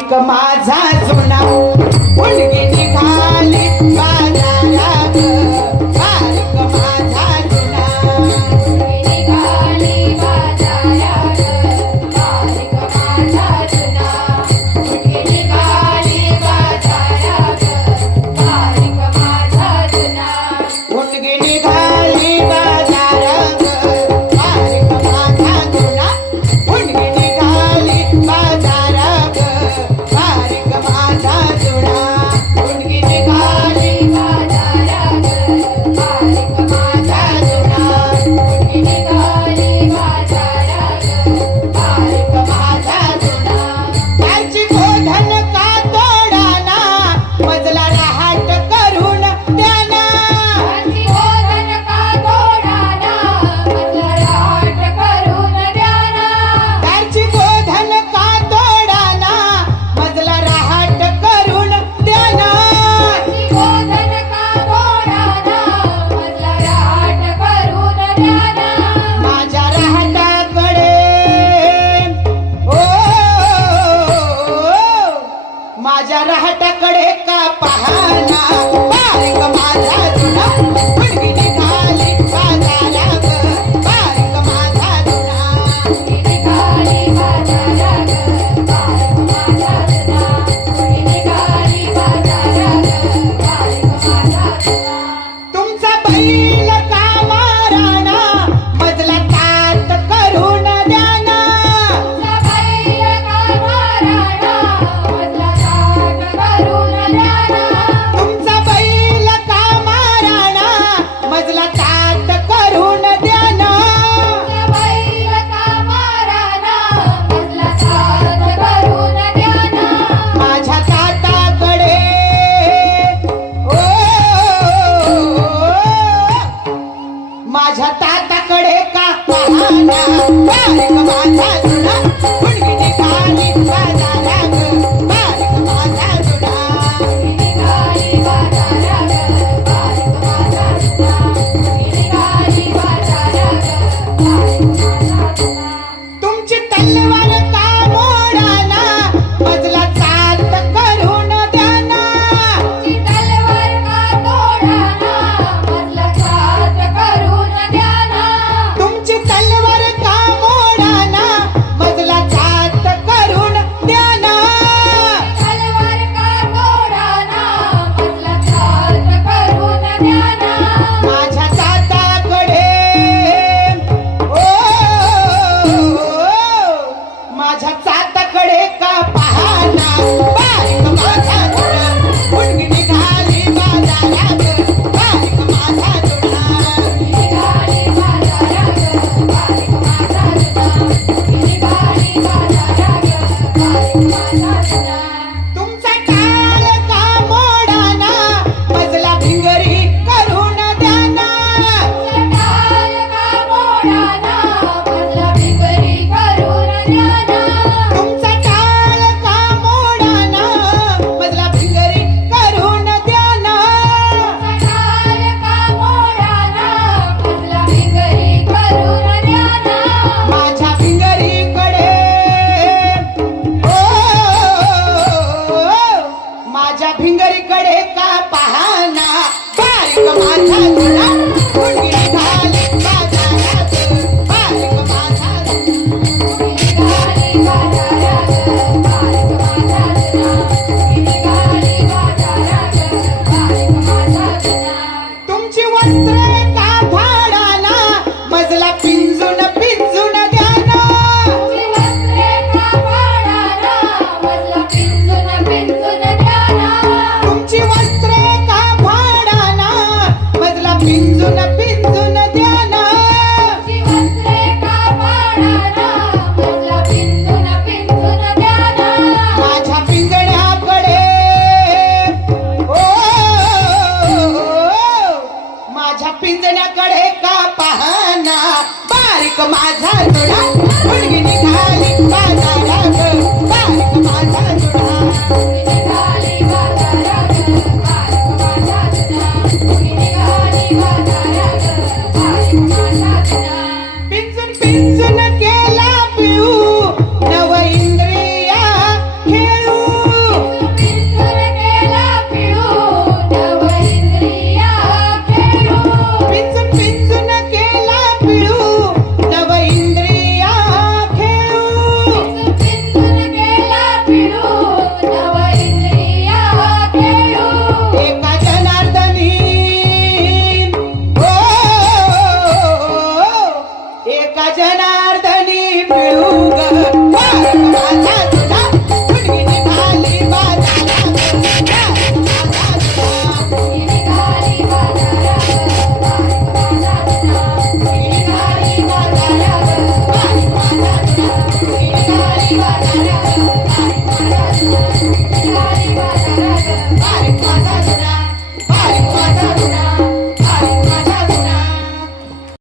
बारीक माझा जुना मुलगी निघाली बाजारात बारीक माझा जुना निघाली बाजारात बारीक माझा जुना निघाली बाजारात बारीक माझा जुना मुलगी निघाली बाजारात बारीक माझा जुना मुलगी निघाली बाजारात बारीक माझा जुना मुलगी निघाली बाजारात बारीक माझा जुना निघाली बाजारात बारीक माझा जुना त्याची गोधन का तोडाना मजला रहाट करून त्याना त्याची गोधन का तोडाना मजला रहाट करून द्याना त्याची गोधन का तोडाना मजला रहाट करून त्याना त्याची गोधन का तोडाना मजला रहाट करून द्याना माझ्या रहाटाकडे ओ माझ्या रहाटाकडे का पाहना बारीक माझा जुना मुलगी निघाली बाजारात बारीक माझा जुना निघाली बाजारात बारीक माझा जुना निघाली बाजारात बारीक माझा जुना तुमचा बैल का माराना मजला तात करून द्याना तुझा बैल का माराना मधला ताट करून द्याना तुमचा बैल का माराना मजला तात करून द्याना तुझा बैल का माराना मधला ताट करून द्याना माझ्या ताताकडे ओ माझ्या ताताकडे का पाहना बारीक माझा जुना मुलगी निघाली बाजारात बारीक माझा जुना निघाली बाजारात बारीक माझा जुना निघाली बाजारात बारीक माझा जुना तुमची तलवार का मोडाना मजला तात करून द्याना तुझी तलवार का तोडाना मधला ताट करून द्याना तुमची तलवार का मोडाना मजला तात करून द्याना तलवार का तोडाना मधला ताट करून द्याना माझ्या ताताकडे ओ माझ्या ताताकडे का पाहना बारीक माझा जुना मुलगी निघाली बाजारात बारीक माझा जुना निघाली बाजारात बारीक माझा जुना निघाली बाजारात बारीक माझा जुना तुमचा टाळ का मोडाना मजला भिंगरी करून द्याना टाळ का मोडाना मधला भिंगरी करून द्याना तुमचा टाळ का मोडाना मजला भिंगरी करून द्याना टाळ का मोडाना मधला भिंगरी करून द्याना माझ्या भिंगरीकडे ओ माझ्या भिंगरीकडे का पाहना बारीक माझा जुना मुलगी निघाली बाजारात बारीक माझा निघाली बाजारात बारीक माझा जुना निघाली बाजारात बारीक माझा जुना तुमची वस्त्र का फाडाना मजला पिंजून पिंजून द्याना तुझी वस्त्रे का फाडाना मधला पिंजून पिंजून द्याना तुमची वस्त्रे का फाडाना मजला पिंजून पिंजून द्याना तुझी वस्त्रे का फाडाना मधला पिंजून पिंजून द्याना माझ्या पिंजण्याकडे ओ माझ्या पिंजण्याकडे का पाहना बारीक माझा जुना मुलगी